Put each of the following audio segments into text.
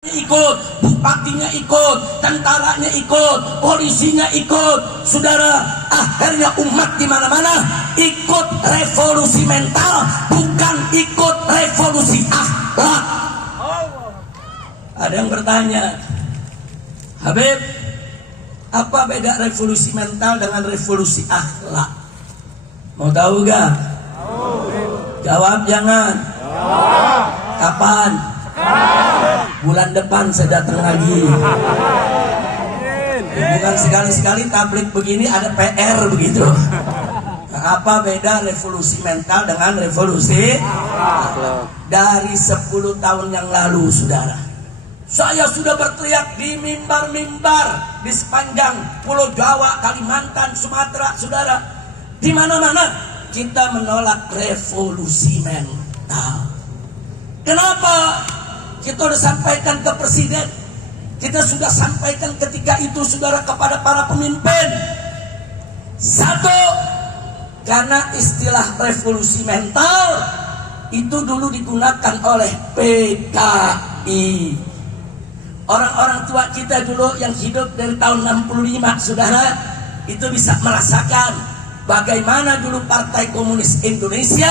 Ikut, bupatinya ikut, tentaranya ikut, polisinya ikut. Saudara, akhirnya umat di mana-mana ikut revolusi mental, bukan ikut revolusi akhlak. Ada yang bertanya, Habib, apa beda revolusi mental dengan revolusi akhlak? Mau tahu gak? Jawab jangan. Kapan? Bulan depan saya datang lagi. Bukan sekali-sekali tablik begini ada PR begitu. Nah, apa beda revolusi mental dengan revolusi akhlak? Dari 10 tahun yang lalu, saudara, saya sudah berteriak di mimbar-mimbar di sepanjang Pulau Jawa, Kalimantan, Sumatera, saudara. Di mana-mana kita menolak revolusi mental. Kenapa? Kita sudah sampaikan ke presiden, kita sudah sampaikan ketika itu, saudara, kepada para pemimpin. Satu, karena istilah revolusi mental itu dulu digunakan oleh PKI. Orang-orang tua kita dulu yang hidup dari tahun 65, saudara, itu bisa merasakan bagaimana dulu Partai Komunis Indonesia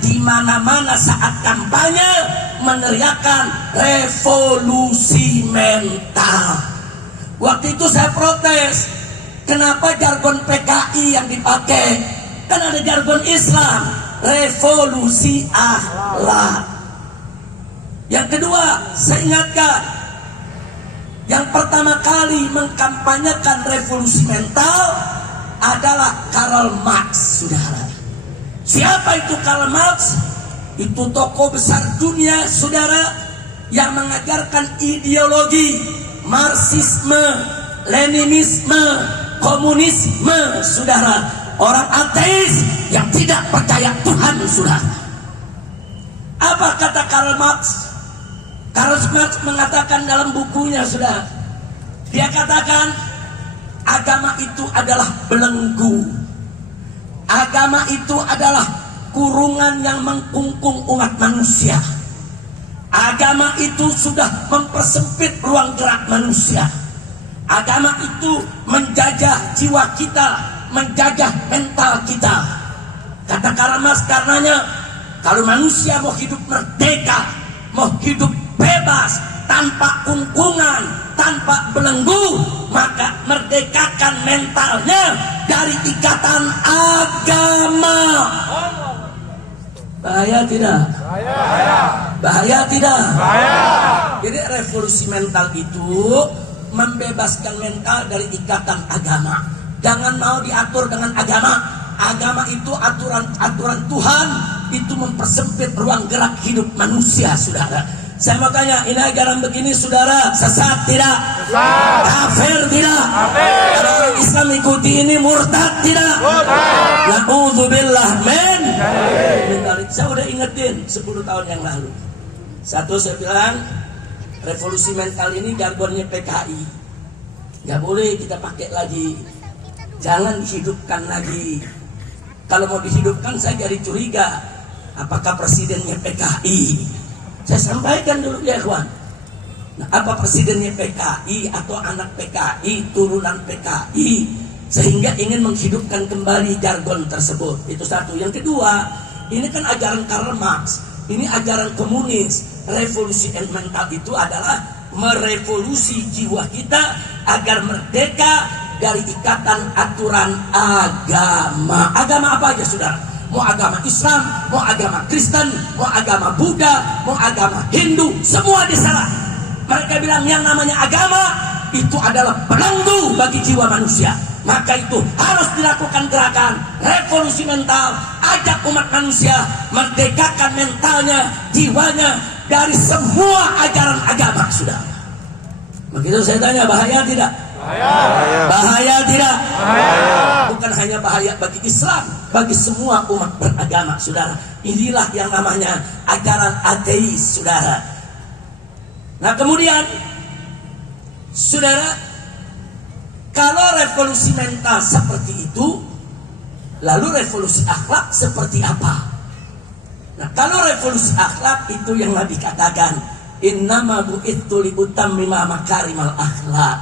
di mana-mana saat kampanye meneriakkan revolusi mental. Waktu itu saya protes, kenapa jargon PKI yang dipakai? Kan ada jargon Islam, revolusi akhlak. Yang kedua, saya ingatkan, yang pertama kali mengkampanyekan revolusi mental adalah Karl Marx, saudara. Siapa itu Karl Marx? Itu tokoh besar dunia, saudara, yang mengajarkan ideologi Marxisme, Leninisme, komunisme, saudara. Orang ateis yang tidak percaya Tuhan, saudara. Apa kata Karl Marx? Karl Marx mengatakan dalam bukunya, saudara, dia katakan agama itu adalah belenggu. Agama itu adalah kurungan yang mengkungkung umat manusia. Agama itu sudah mempersempit ruang gerak manusia. Agama itu menjajah jiwa kita, menjajah mental kita. Kata Karl Marx, karenanya kalau manusia mau hidup merdeka, mau hidup bebas, tanpa kungkungan, tanpa belenggu, maka merdekakan mentalnya dari ikatan agama. Bahaya tidak? Bahaya tidak? Jadi revolusi mental itu membebaskan mental dari ikatan agama. Jangan mau diatur dengan agama. Agama itu aturan Tuhan, itu mempersempit ruang gerak hidup manusia, saudara. Saya mau tanya, ini ajaran begini, saudara, sesat tidak? Sesat. Kafir tidak? Kafir. Kalau orang Islam ikuti ini murtad tidak? Murtad. Na'udzubillah min. Saya udah ingetin 10 tahun yang lalu. Satu, saya bilang revolusi mental ini jargonnya PKI, nggak boleh kita pakai lagi. Jangan dihidupkan lagi. Kalau mau dihidupkan, saya jadi curiga apakah presidennya PKI. Saya sampaikan dulu ya, kawan. Nah, apa presidennya PKI atau anak PKI, turunan PKI, sehingga ingin menghidupkan kembali jargon tersebut? Itu satu. Yang kedua, ini kan ajaran Karl Marx, ini ajaran komunis. Revolusi mental itu adalah merevolusi jiwa kita agar merdeka dari ikatan aturan agama. Agama apa aja, saudara? Mau agama Islam, mau agama Kristen, mau agama Buddha, mau agama Hindu, semua disalah. Mereka bilang yang namanya agama itu adalah belenggu bagi jiwa manusia. Maka itu harus dilakukan gerakan revolusi mental, ajak umat manusia merdekakan mentalnya, jiwanya dari semua ajaran agama, sudah. Begitu saya tanya, bahaya tidak? Bahaya. Bahaya tidak? Bahaya. Bukan hanya bahaya bagi Islam, bagi semua umat beragama, saudara. Inilah yang namanya ajaran ateis, saudara. Nah, kemudian, saudara, kalau revolusi mental seperti itu, lalu revolusi akhlak seperti apa? Nah, kalau revolusi akhlak itu yang Nabi katakan, innama bu'ittu li utammima makarimal akhlak.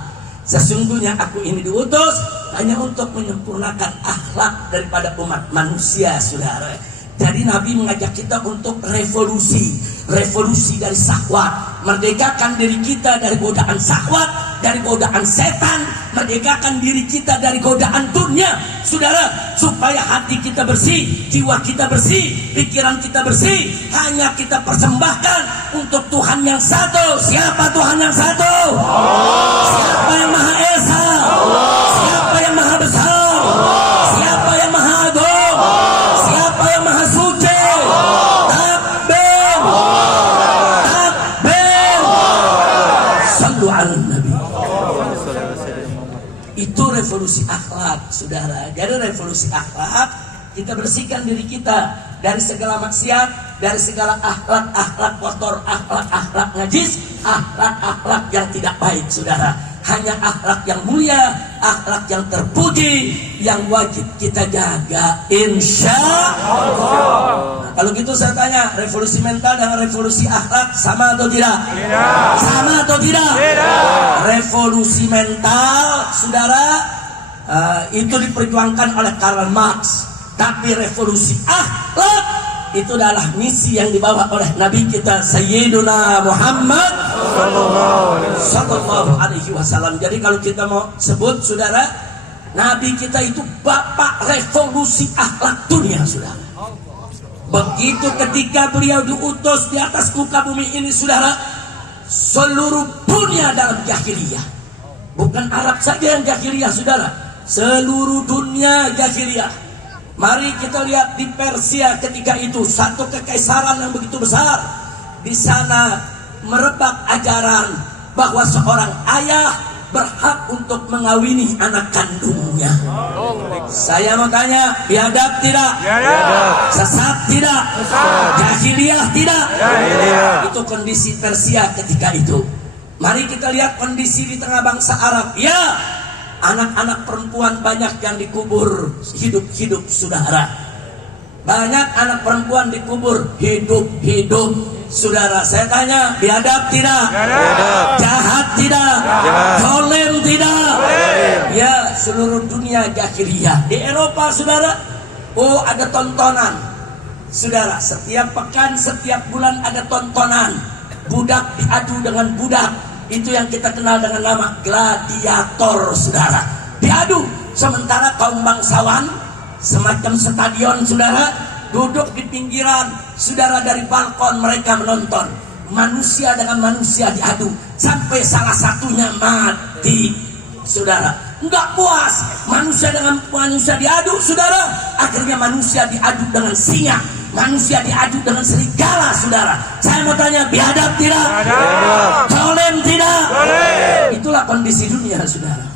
Sesungguhnya aku ini diutus hanya untuk menyempurnakan akhlak daripada umat manusia, saudara. Jadi Nabi mengajak kita untuk revolusi dari syahwat, merdekakan diri kita dari godaan syahwat, dari godaan setan, merdekakan diri kita dari godaan dunia, saudara, supaya hati kita bersih, jiwa kita bersih, pikiran kita bersih, hanya kita persembahkan untuk Tuhan yang satu. Siapa Tuhan yang satu? Siapa yang Maha Esa? Siapa yang Maha Besar? Siapa yang Maha Agung? Siapa yang Maha Suci? Takbir! Takbir! Sallu ala Nabi. Itu revolusi akhlak, saudara. Jadi revolusi akhlak, kita bersihkan diri kita dari segala maksiat, dari segala akhlak kotor, akhlak najis, akhlak yang tidak baik, saudara. Hanya akhlak yang mulia, akhlak yang terpuji, yang wajib kita jaga, insya Allah. Nah, kalau gitu saya tanya, revolusi mental dengan revolusi akhlak sama atau tidak? Tidak. Sama atau tidak? Tidak. Revolusi mental, saudara, itu diperjuangkan oleh Karl Marx. Tapi revolusi akhlak itu adalah misi yang dibawa oleh Nabi kita Sayyiduna Muhammad Sallallahu Alaihi Wasallam. Jadi kalau kita mau sebut, saudara, Nabi kita itu bapak revolusi akhlak dunia, saudara. Begitu ketika beliau diutus di atas muka bumi ini, saudara, seluruh dunia dalam jahiliyah. Bukan Arab saja yang jahiliyah, saudara, seluruh dunia jahiliyah. Mari kita lihat di Persia ketika itu, satu kekaisaran yang begitu besar. Di sana merebak ajaran bahwa seorang ayah berhak untuk mengawini anak kandungnya. Saya mau tanya, biadab tidak? Biadab. Sesat tidak? Sesat. Jahiliyah tidak? Jahiliyah. Itu kondisi Persia ketika itu. Mari kita lihat kondisi di tengah bangsa Arab. Ya, anak-anak perempuan banyak yang dikubur hidup-hidup, saudara. Banyak anak perempuan dikubur hidup-hidup, saudara. Saya tanya, biadab tidak? Biadab. Jahat tidak? Zalim tidak? Ya, seluruh dunia jahiliyah. Di Eropa, saudara, oh ada tontonan, saudara. Setiap pekan, setiap bulan ada tontonan. Budak diadu dengan budak. Itu yang kita kenal dengan nama gladiator, saudara. Diadu. Sementara kaum bangsawan semacam stadion, saudara, duduk di pinggiran, saudara, dari balkon mereka menonton. Manusia dengan manusia diadu sampai salah satunya mati, saudara. Enggak puas manusia dengan manusia diadu, saudara. Akhirnya manusia diadu dengan singa, manusia diadu dengan serigala, saudara. Saya mau tanya, biadab tidak? Zalim tidak? Itulah kondisi dunia, saudara.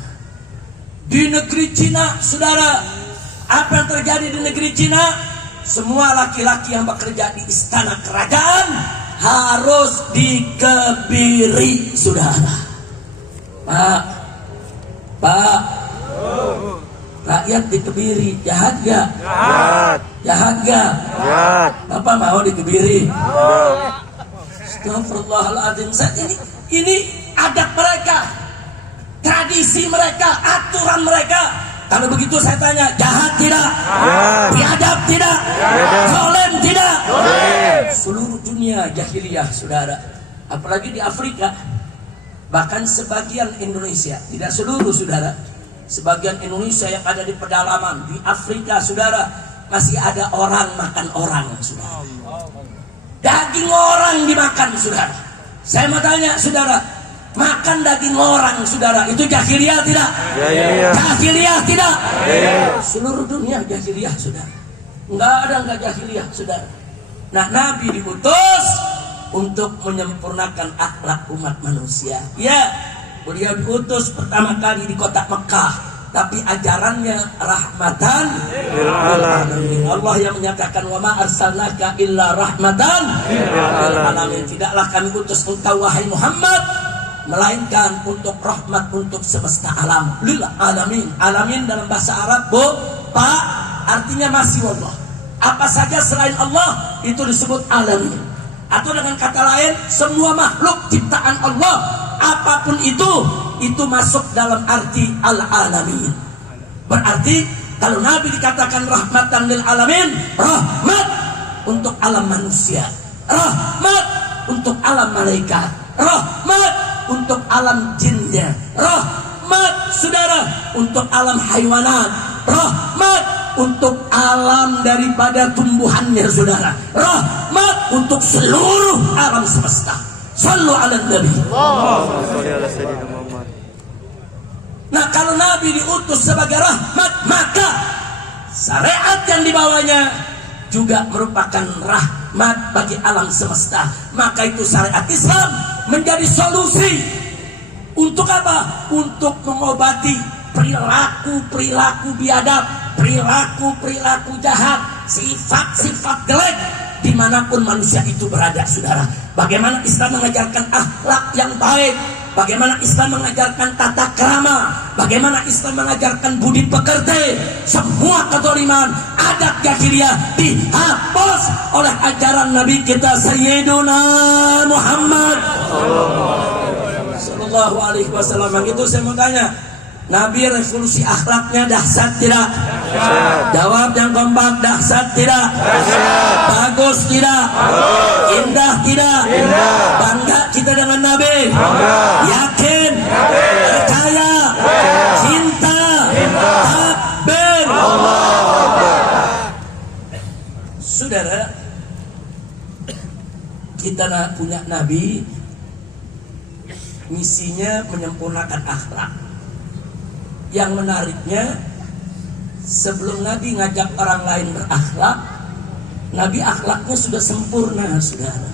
Di negeri Cina, saudara, apa yang terjadi di negeri Cina? Semua laki-laki yang bekerja di istana kerajaan harus dikebiri, saudara. Pak, rakyat dikebiri, jahat gak? Jahat gak? Bapak mau dikebiri? Astagfirullahaladzim. Ini adat mereka, tradisi mereka, aturan mereka. Kalau begitu saya tanya, jahat tidak? Biadab tidak? Zalim tidak? Seluruh dunia jahiliyah, saudara. Apalagi di Afrika, bahkan sebagian Indonesia, tidak seluruh, saudara. Sebagian Indonesia yang ada di pedalaman di Afrika, saudara, masih ada orang makan orang, saudara. Daging orang dimakan, saudara. Saya mau tanya, saudara, makan daging orang, saudara, itu jahiliyah tidak? Jahiliyah tidak? Seluruh dunia jahiliyah, saudara. Enggak jahiliyah, saudara. Nah, Nabi diutus untuk menyempurnakan akhlak umat manusia. Ya, beliau diutus pertama kali di kota Mekah, tapi ajarannya rahmatan lil alamin. Allah yang menyatakan, wa ma arsalnaka illa rahmatan lil alamin. Tidaklah kami utus engkau wahai Muhammad melainkan untuk rahmat untuk semesta alam. Lil alamin. Alamin dalam bahasa Arab, Bu, Pak, artinya masih Allah. Apa saja selain Allah itu disebut alamin. Atau dengan kata lain, semua makhluk ciptaan Allah, apapun itu masuk dalam arti al-alamin. Berarti kalau Nabi dikatakan rahmatan lil alamin, rahmat untuk alam manusia, rahmat untuk alam malaikat, rahmat untuk alam jinnya, rahmat saudara untuk alam haywanat, rahmat untuk alam daripada tumbuhannya saudara, rahmat untuk seluruh alam semesta. Sallu ala Nabi. Nah, kalau Nabi diutus sebagai rahmat, maka syariat yang dibawanya juga merupakan rahmat bagi alam semesta. Maka itu syariat Islam menjadi solusi untuk apa? Untuk mengobati perilaku-perilaku biadab, perilaku-perilaku jahat, sifat-sifat jelek dimanapun manusia itu berada saudara. Bagaimana Islam mengajarkan akhlak yang baik, bagaimana Islam mengajarkan tata krama, bagaimana Islam mengajarkan budi pekerti. Semua kezaliman, adat jahiliyah dihapus oleh ajaran Nabi kita Sayyiduna Muhammad Sallallahu Alaihi Wasallam. Itu saya mau tanya, Nabi revolusi akhlaknya dahsyat tidak? Jawab yang kompak, dahsyat tidak? Bagus tidak? Indah tidak? Bangga kita dengan Nabi? Yakin? Percaya? Cinta? Takbir? Saudara, kita punya Nabi, misinya menyempurnakan akhlak. Yang menariknya, sebelum Nabi ngajak orang lain berakhlak, Nabi akhlaknya sudah sempurna saudara.